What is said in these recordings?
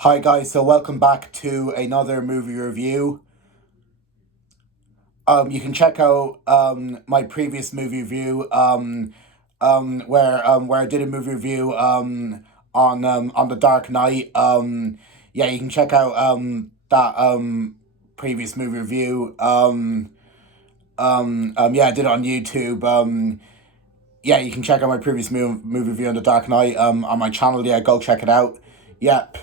Hi guys, so welcome back to another movie review. You can check out my previous movie review where I did a movie review on The Dark Knight. Yeah, you can check out that previous movie review. Yeah, I did it on YouTube. Yeah, you can check out my previous movie review on The Dark Knight on my channel. Yeah, go check it out. Yep.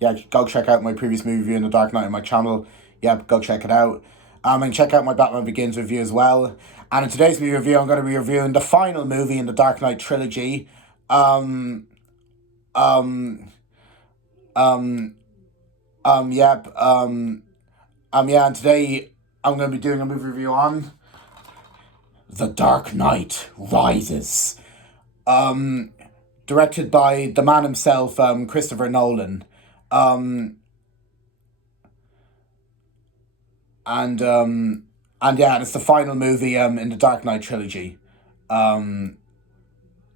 Yeah, go check out my previous movie review on The Dark Knight on my channel. Yep, go check it out. And check out my Batman Begins review as well. And in today's movie review, I'm going to be reviewing the final movie in the Dark Knight trilogy. Um, um, um, yep. Yeah, and today I'm going to be doing a movie review on The Dark Knight Rises. Directed by the man himself, Christopher Nolan. Um, and yeah, and it's the final movie in the Dark Knight trilogy. Um,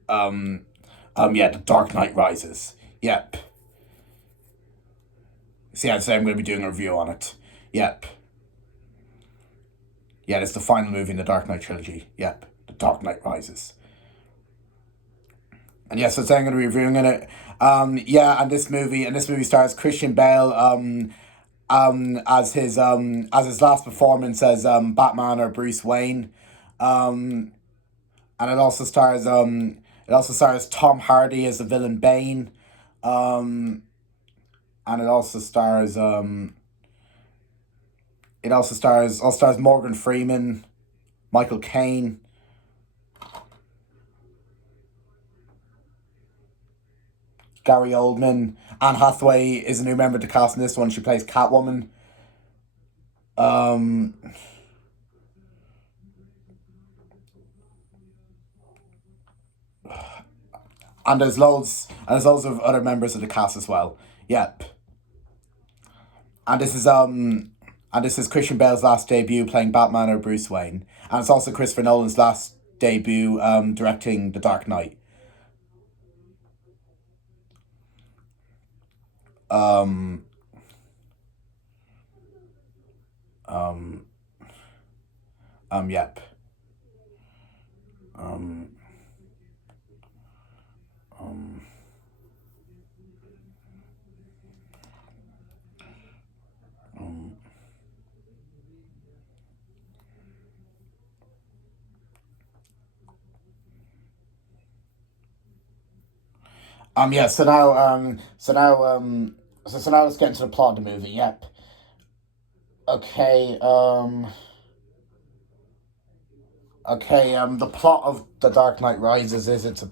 yeah, The Dark Knight Rises. Yep. So yeah, today I'm going to be doing a review on it. Yep. Yeah, it's the final movie in the Dark Knight trilogy. Yep. The Dark Knight Rises. And yes, so today I'm going to be reviewing it. Yeah, and this movie stars Christian Bale. As his last performance as Batman or Bruce Wayne. Um, and it also stars Tom Hardy as the villain Bane. Um, and it also stars Morgan Freeman, Michael Caine, Gary Oldman. Anne Hathaway is a new member to cast in this one. She plays Catwoman. Um, and there's loads of other members of the cast as well. Yep. And this is Christian Bale's last debut playing Batman or Bruce Wayne, and it's also Christopher Nolan's last debut directing The Dark Knight. Um, um, yep. Um, um, um, yeah. So now let's get into the plot of the movie. Yep. Okay. Okay. The plot of The Dark Knight Rises is it's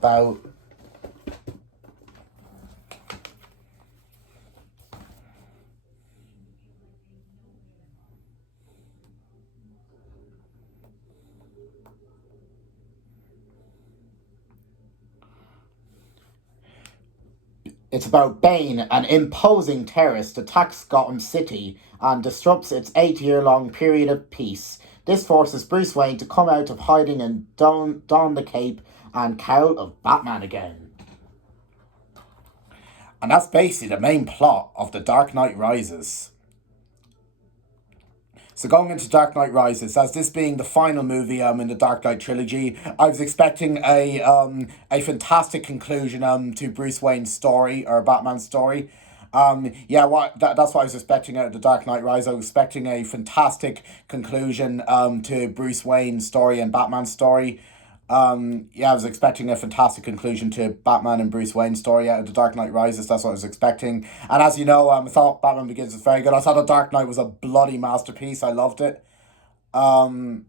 about Bane, an imposing terrorist, attacks Gotham City and disrupts its 8 year long period of peace. This forces Bruce Wayne to come out of hiding and don the cape and cowl of Batman again. And that's basically the main plot of The Dark Knight Rises. So going into Dark Knight Rises, as this being the final movie in the Dark Knight trilogy, I was expecting a fantastic conclusion to Bruce Wayne's story or Batman's story. Yeah, that's what I was expecting out of the Dark Knight Rise. I was expecting a fantastic conclusion to Bruce Wayne's story and Batman's story. Yeah, I was expecting a fantastic conclusion to Batman and Bruce Wayne's story out of The Dark Knight Rises. That's what I was expecting. And as you know, I thought Batman Begins was very good. I thought The Dark Knight was a bloody masterpiece. I loved it. Um,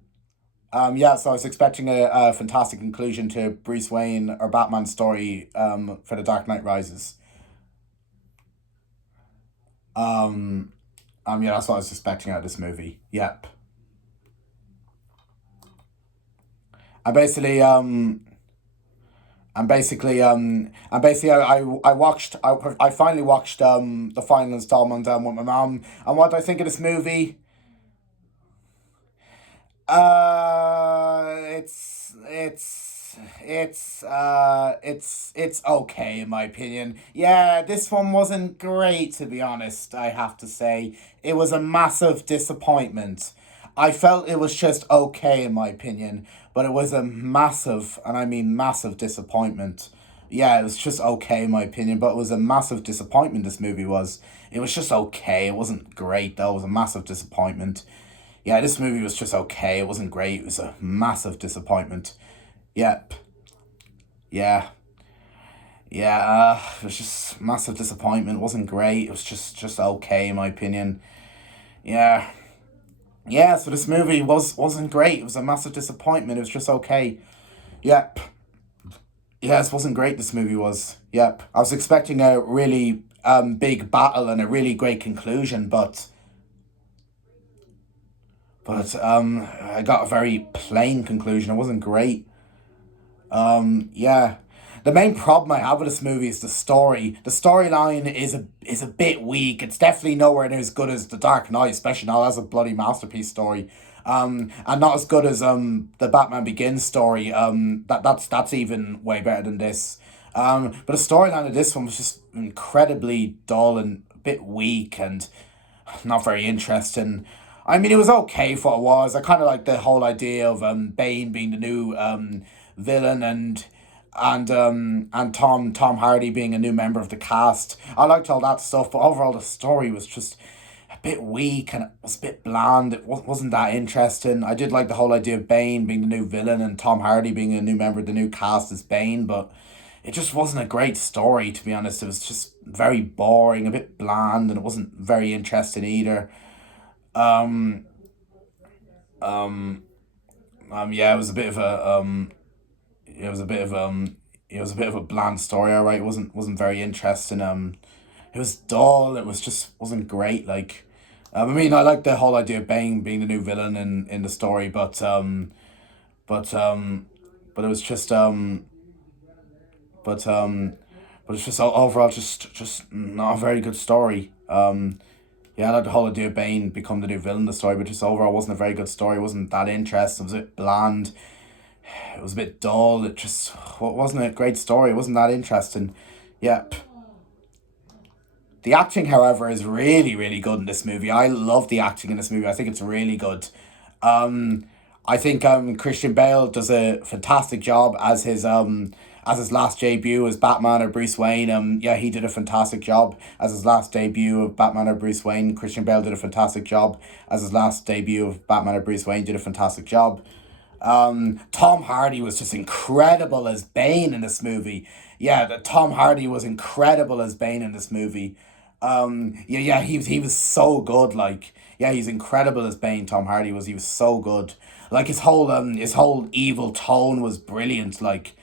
yeah, so I was expecting a fantastic conclusion to Bruce Wayne or Batman's story for The Dark Knight Rises. Um, yeah, that's what I was expecting out of this movie. Yep. I basically I finally watched the final installment with my mom. And what do I think of this movie? It's it's okay in my opinion. Yeah, this one wasn't great to be honest, I have to say. It was a massive disappointment. I felt it was just okay in my opinion, but it was a massive, and I mean massive disappointment. Yeah, it was just okay in my opinion, but it was a massive disappointment this movie was. It was just okay. It wasn't great though. It was a massive disappointment. Yeah, this movie was just okay. It wasn't great. It was a massive disappointment. Yep. Yeah. Yeah, it was just massive disappointment. It wasn't great. It was just okay in my opinion. Yeah. Yeah, so this movie wasn't great. It was a massive disappointment. It was just okay. Yep. Yeah, this wasn't great this movie was. Yep. I was expecting a really big battle and a really great conclusion, but I got a very plain conclusion. It wasn't great. Yeah. The main problem I have with this movie is the story. The storyline is a bit weak. It's definitely nowhere near as good as The Dark Knight, especially now as a bloody masterpiece story. And not as good as the Batman Begins story. That's even way better than this. But the storyline of this one was just incredibly dull and a bit weak and not very interesting. I mean, it was okay for what it was. I kind of like the whole idea of Bane being the new villain and Tom Hardy being a new member of the cast. I liked all that stuff, but overall the story was just a bit weak and it was a bit bland. It wasn't that interesting. I did like the whole idea of Bane being the new villain and Tom Hardy being a new member of the new cast as Bane, but it just wasn't a great story to be honest. It was just very boring, a bit bland, and it wasn't very interesting either. Um, um, yeah, it was a bit of a it was a bit of it was a bit of a bland story. All right, it wasn't very interesting. It was dull. It was just wasn't great. Like, I mean, I like the whole idea of Bane being the new villain in the story, but but it was just but but it's just overall just not a very good story. Yeah, I like the whole idea of Bane become the new villain in the story, but just overall wasn't a very good story. It wasn't that interesting. It was a bit bland. It was a bit dull. It just wasn't a great story. It wasn't that interesting. Yep. The acting, however, is really, really good in this movie. I love the acting in this movie. I think it's really good. Um, I think Christian Bale does a fantastic job as his last debut as Batman or Bruce Wayne. Yeah, he did a fantastic job as his last debut of Batman or Bruce Wayne. Christian Bale did a fantastic job as his last debut of Batman or Bruce Wayne. Did a fantastic job. Tom Hardy was just incredible as Bane in this movie. Yeah, Tom Hardy was incredible as Bane in this movie. Yeah, he was so good. Like, yeah, he's incredible as Bane. Tom Hardy was he was so good. Like his whole evil tone was brilliant. Like,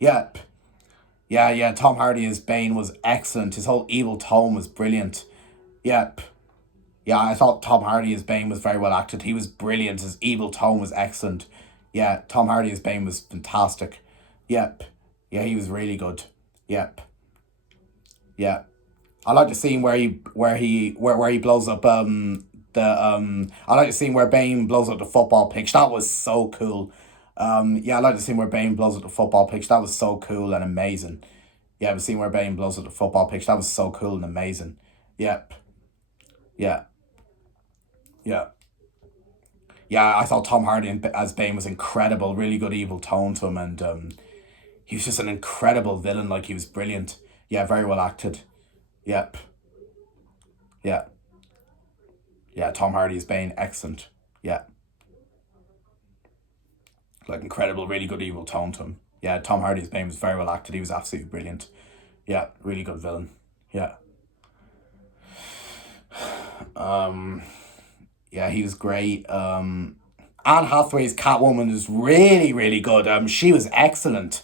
yeah, yeah. Tom Hardy as Bane was excellent. His whole evil tone was brilliant. Yep. Yeah, I thought Tom Hardy as Bane was very well acted. He was brilliant. His evil tone was excellent. Yeah, Tom Hardy as Bane was fantastic. Yep. Yeah, he was really good. Yep. Yeah. I like the scene where he blows up the I like the scene where Bane blows up the football pitch. That was so cool. Yeah, I like the scene where Bane blows up the football pitch. That was so cool and amazing. Yeah, the scene where Bane blows up the football pitch. That was so cool and amazing. Yep. Yeah. Yeah. Yeah, I thought Tom Hardy as Bane was incredible. Really good evil tone to him, and he was just an incredible villain. Like he was brilliant. Yeah, very well acted. Yep. Yeah. Yeah. Tom Hardy as Bane, excellent. Yeah, like incredible, really good evil tone to him. Yeah, Tom Hardy as Bane was very well acted. He was absolutely brilliant. Yeah, really good villain. Yeah. Um. Yeah, he was great. Anne Hathaway's Catwoman is really, really good. She was excellent.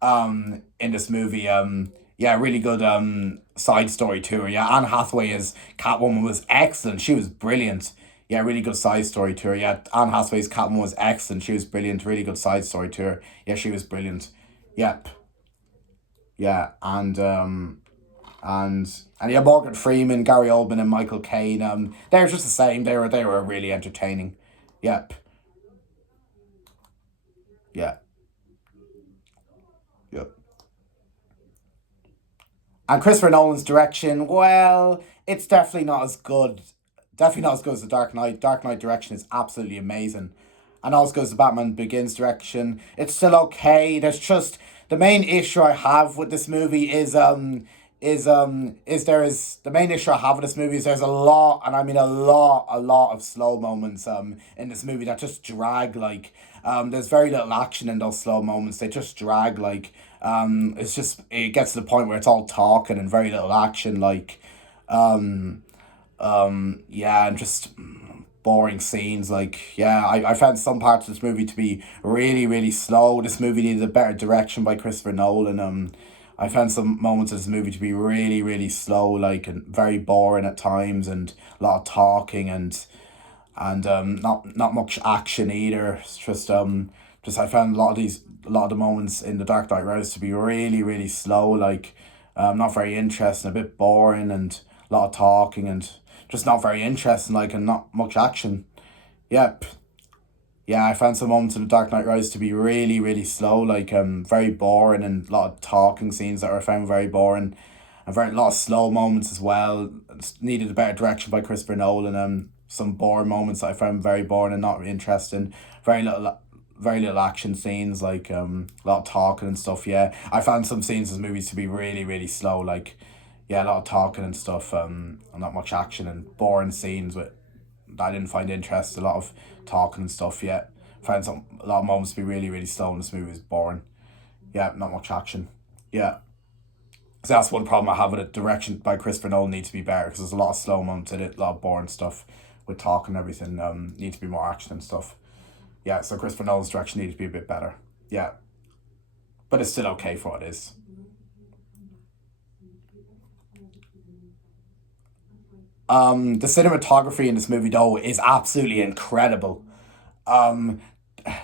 In this movie. Yeah, really good side story to her. Yeah, Anne Hathaway as Catwoman was excellent. She was brilliant. Yeah, really good side story to her. Yeah, Anne Hathaway's Catwoman was excellent. She was brilliant. Really good side story to her. Yeah, she was brilliant. Yep. Yeah, and yeah, Morgan Freeman, Gary Oldman, and Michael Caine. They're just the same. They were really entertaining. Yep. Yeah. And Christopher Nolan's direction, well, it's definitely not as good. Definitely not as good as The Dark Knight. Dark Knight direction is absolutely amazing. And also as the Batman Begins direction. It's still okay. There's just the main issue I have with this movie is there is the main issue I have with this movie is there's a lot, and I mean a lot of slow moments in this movie that just drag like there's very little action in those slow moments. They just drag like it's just it gets to the point where it's all talking and very little action like um yeah, and just boring scenes. Like, yeah, I found some parts of this movie to be really, really slow. This movie needed a better direction by Christopher Nolan. I found some moments of this movie to be really, really slow, like, and very boring at times, and a lot of talking, and not much action either. It's just I found a lot of the moments in The Dark Knight Rises to be really, really slow, like, not very interesting, a bit boring, and a lot of talking, and just not very interesting, like, and not much action. Yep. Yeah, I found some moments in The Dark Knight Rises to be really, really slow, like very boring, and a lot of talking scenes that I found very boring, and very lot of slow moments as well. It's needed a better direction by Christopher Nolan. Some boring moments that I found very boring and not really interesting. Very little, very little action scenes, like a lot of talking and stuff. Yeah, I found some scenes in movies to be really, really slow, like yeah, a lot of talking and stuff. And not much action and boring scenes with that I didn't find interesting. A lot of talking and stuff. Yeah, found some a lot of moments to be really, really slow, and this movie was boring. Yeah, not much action. Yeah. So that's one problem I have with it. Direction by Christopher Nolan needs to be better because there's a lot of slow moments in it, a lot of boring stuff with talk and everything. Need to be more action and stuff. Yeah, so Christopher Nolan's direction needs to be a bit better. Yeah, but it's still okay for what it is. The cinematography in this movie though is absolutely incredible. Um,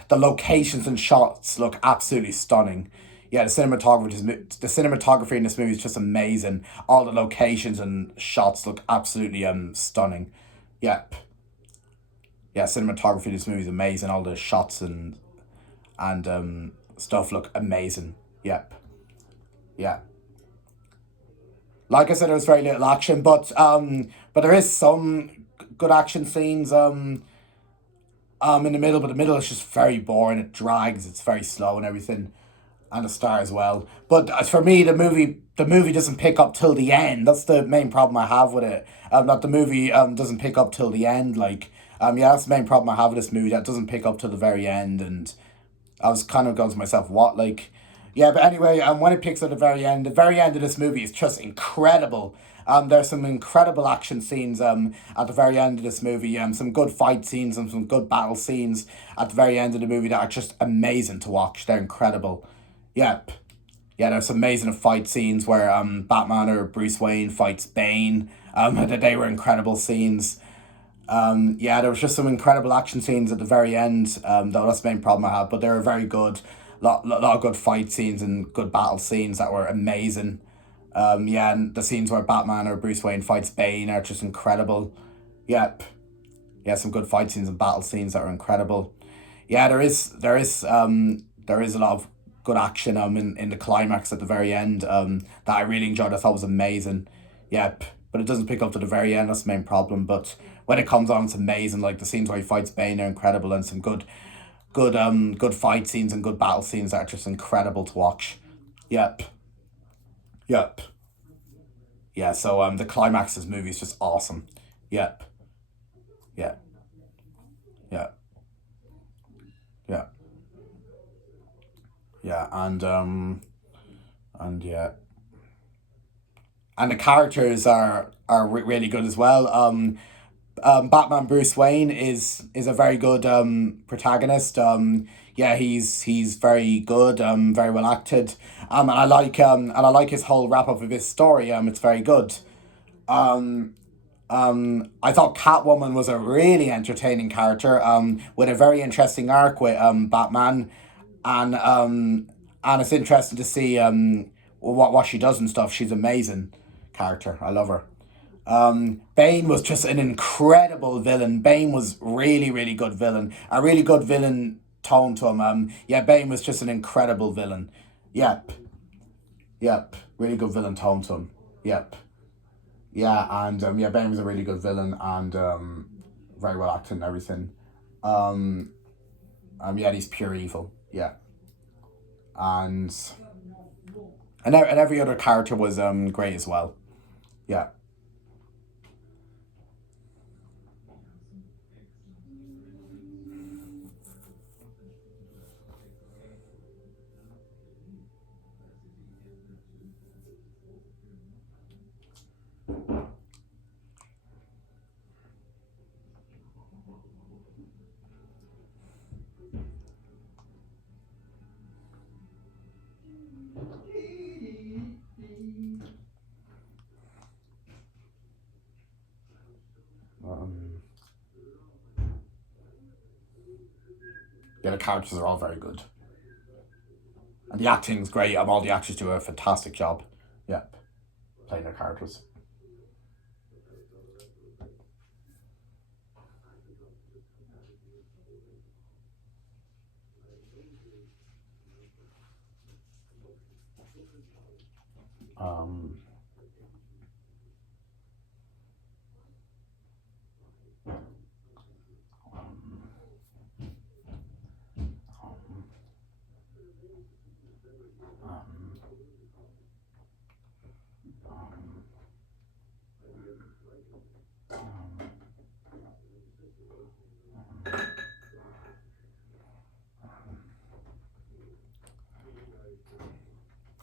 the locations and shots look absolutely stunning. Yeah, the cinematography in this movie is just amazing. All the locations and shots look absolutely stunning. Yep. Yeah, cinematography in this movie is amazing. All the shots and stuff look amazing. Yep. Yeah. Like I said, there was very little action, but there is some good action scenes in the middle, but the middle is just very boring. It drags. It's very slow and everything, and the star as well. But for me, the movie doesn't pick up till the end. That's the main problem I have with it. That the movie doesn't pick up till the end. Like yeah, that's the main problem I have with this movie. That doesn't pick up till the very end, and I was kind of going to myself, what like. Yeah, but anyway, when it picks at the very end of this movie is just incredible. There's some incredible action scenes at the very end of this movie. Some good fight scenes and some good battle scenes at the very end of the movie that are just amazing to watch. They're incredible. Yep. Yeah, there's some amazing fight scenes where Batman or Bruce Wayne fights Bane. That they were incredible scenes. Yeah, there was just some incredible action scenes at the very end. Though that's the main problem I had, but they were very good. Lot of good fight scenes and good battle scenes that were amazing. Yeah, and the scenes where Batman or Bruce Wayne fights Bane are just incredible. Yep. Yeah, some good fight scenes and battle scenes that are incredible. Yeah, there is a lot of good action in the climax at the very end that I really enjoyed. I thought was amazing. Yep. But it doesn't pick up to the very end, that's the main problem. But when it comes on it's amazing. Like the scenes where he fights Bane are incredible, and some good fight scenes and good battle scenes that are just incredible to watch. Yep. Yep. Yeah, so the climax of this movie is just awesome. Yep. Yeah. Yeah. Yeah. Yeah. And yeah. And the characters are really good as well. Batman Bruce Wayne is a very good protagonist. Yeah, he's very good. Very well acted. And I like his whole wrap up of his story. It's very good. I thought Catwoman was a really entertaining character. With a very interesting arc with Batman, and it's interesting to see what she does and stuff. She's amazing character. I love her. Bane was just an incredible villain. Bane was really, really good villain. A really good villain tone to him. Yeah, Bane was just an incredible villain. Yep, yep. Really good villain tone to him. Yep. Yeah, and yeah, Bane was a really good villain and very well acted and everything. Um, yeah, he's pure evil. Yeah, and and every other character was great as well. Yeah. Um, yeah, the characters are all very good, and the acting's great. All the actors do a fantastic job. Yep, playing their characters. Um, um,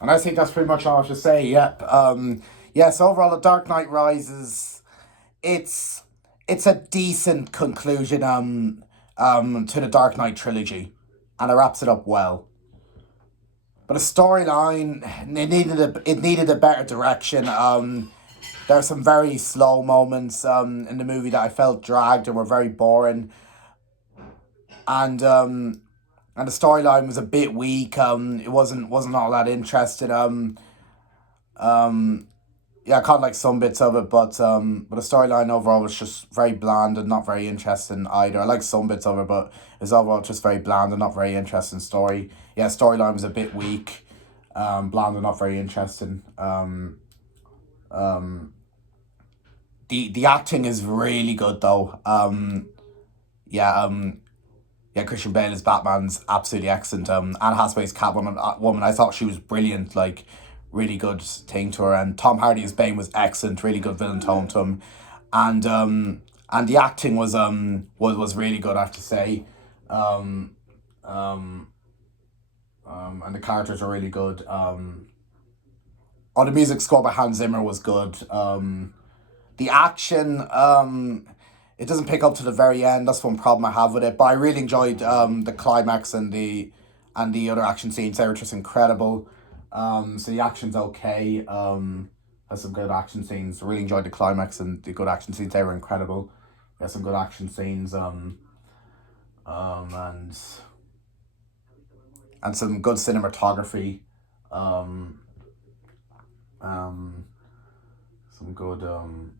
and I think that's pretty much all I have to say. Yep. Yes. Overall, The Dark Knight Rises. It's it's a decent conclusion. To the Dark Knight trilogy, and it wraps it up well. But a storyline, it needed a better direction. There are some very slow moments in the movie that I felt dragged and were very boring, and and the storyline was a bit weak. It wasn't all that interesting. Um, yeah, I caught like some bits of it, but the storyline overall was just very bland and not very interesting either. I like some bits of it, but it's overall just very bland and not very interesting story. Yeah, storyline was a bit weak, bland and not very interesting. Um, the acting is really good though. Yeah, yeah, Christian Bale as Batman's absolutely excellent. Anne Hathaway's Catwoman, woman, I thought she was brilliant. Like, really good thing to her. And Tom Hardy as Bane was excellent. Really good villain tone to him, and the acting was really good. I have to say, um, um, and the characters are really good. Oh, the music score by Hans Zimmer was good. The action, it doesn't pick up to the very end. That's one problem I have with it. But I really enjoyed the climax and the other action scenes. They were just incredible. So the action's okay. Has some good action scenes. Really enjoyed the climax and the good action scenes. They were incredible. There's some good action scenes. Um, and and some good cinematography. Um, um, some good um,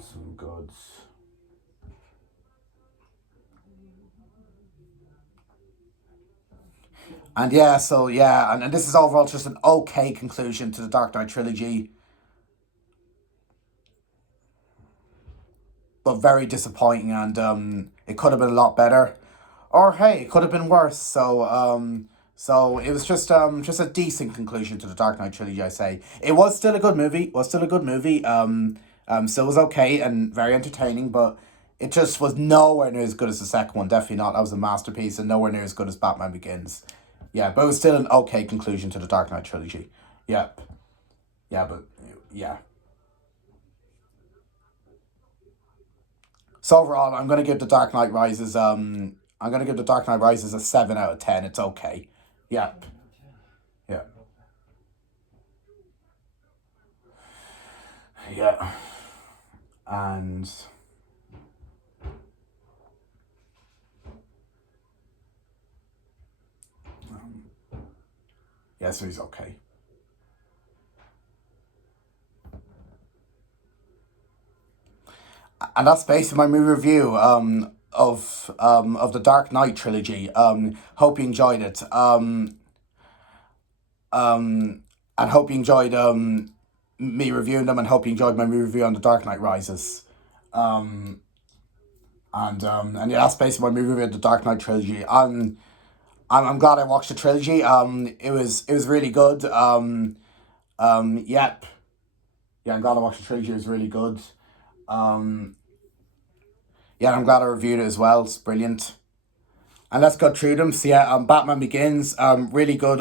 some good. And yeah, so yeah, and this is overall just an okay conclusion to the Dark Knight trilogy, but very disappointing, and it could have been a lot better, or hey, it could have been worse. So it was just a decent conclusion to the Dark Knight trilogy. I say it was still a good movie. Was still a good movie. Still was okay and very entertaining, but it just was nowhere near as good as the second one. Definitely not. That was a masterpiece, and nowhere near as good as Batman Begins. Yeah, but it was still an okay conclusion to the Dark Knight trilogy. Yep. Yeah, but yeah. So overall, I'm gonna give the Dark Knight Rises a 7 out of 10. It's okay. Yep. Yeah. Yeah. And yeah, so he's okay. And that's basically my movie review. of the Dark Knight trilogy. Hope you enjoyed it. And hope you enjoyed me reviewing them, and hope you enjoyed my review on the Dark Knight Rises. And yeah, that's basically my review of the Dark Knight trilogy. I'm glad I watched the trilogy. It was really good. Yep. Yeah, I'm glad I watched the trilogy. It was really good. Yeah, I'm glad I reviewed it as well. It's brilliant. And let's go through them. So yeah, Batman Begins. Really good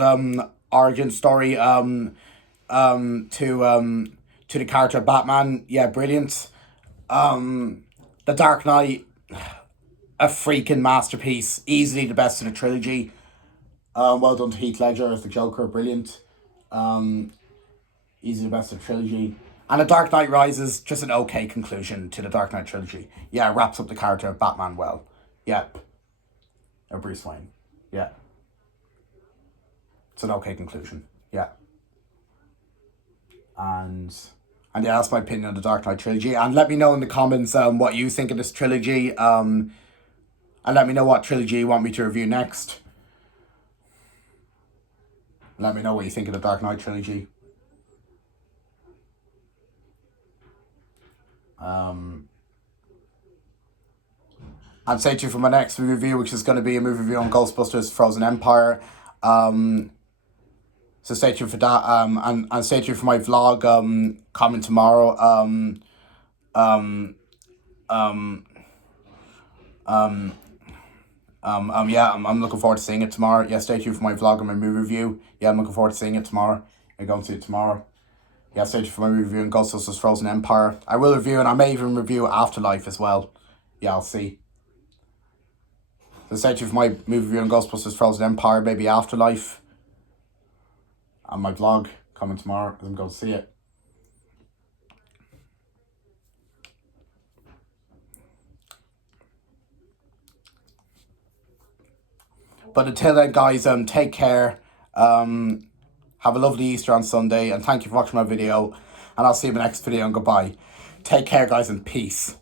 origin story. To the character of Batman. Yeah, brilliant. The Dark Knight, a freaking masterpiece. Easily the best of the trilogy. Well done to Heath Ledger as the Joker. Brilliant. Easily the best of the trilogy. And The Dark Knight Rises, just an okay conclusion to the Dark Knight trilogy. Yeah, wraps up the character of Batman well. Yep. Or Bruce Wayne. Yeah. It's an okay conclusion. Yeah. And yeah, that's my opinion on the Dark Knight trilogy. And let me know in the comments what you think of this trilogy. And let me know what trilogy you want me to review next. Let me know what you think of the Dark Knight trilogy. And stay tuned for my next movie review, which is going to be a movie review on Ghostbusters Frozen Empire. So stay tuned for that. And stay tuned for my vlog coming tomorrow. Yeah, I'm looking forward to seeing it tomorrow. Yeah, stay tuned for my vlog and my movie review. Yeah, I'm looking forward to seeing it tomorrow. I'm going to see it tomorrow. Yeah, stay tuned for my review on Ghostbusters Frozen Empire. I will review, and I may even review Afterlife as well. Yeah, I'll see. So stay tuned for my movie review on Ghostbusters Frozen Empire, maybe Afterlife. And my vlog coming tomorrow, because I'm going to see it. But until then, guys, take care. Have a lovely Easter on Sunday, and thank you for watching my video. And I'll see you in the next video, and goodbye. Take care, guys, and peace.